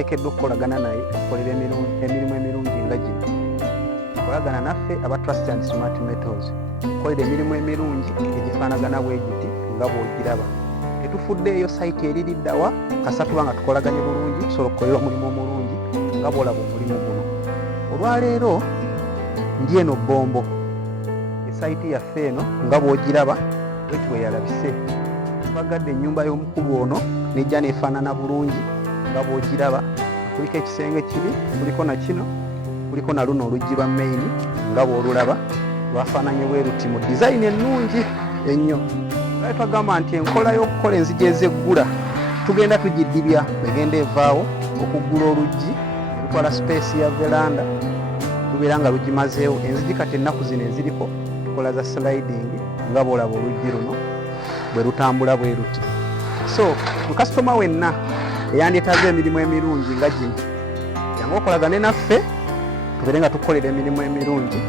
ateekeddwa okukolagana naye tukolera emirimu emirungi nga gino. Kolagana naffe aba Trust and Smart Metals tukolera emirimu emirungi egifaanagana bwe giti nga bw'ogiraba. Tetufuddeeyo sayiti eririddawa kasatuba nga tukolaganye bulungi tusobola okukolera omulimu omulungi nga bw'olaba omulimu guno. Olwaleero ndi eno Bombo, esayiti yaffe eno nga bw'ogiraba bweti bwe yalabise. Twagadde ennyumba y'omukulu ono n'ejja neefaanana bulungi nga bw'ogiraba. Kuliko ekisenge kiri, kuliko na kino, kuliko na luno oluggi lwa main nga bw'olulaba lwafaananye bwe ruti mu design ennungi ennyo. Kale twagamba nti enkola y'okukola enzigi ezeggula tugenda tugiddibya egenda evaawo okuggula oluggi olutwala space ya veranda lubeera nga lugimazeewo. Enzigi kati ennaku zino eziriko tukola za sliding nga bw'olaba oluggi luno bwe lutambula bwe ruti. So mukasitoma wenna eyandyetaaga emirimu emirungi nga gino yangu okolagane naffe tubeere nga tukolera emirimu emirungi.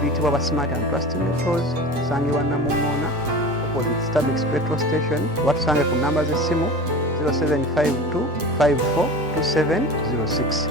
Tuyitibwa ba Smart and Trust Metals, tusangibwa Namungoona opposite Stabex Petrol Station. Watusange ku namba z'essimu 0752 54 2706.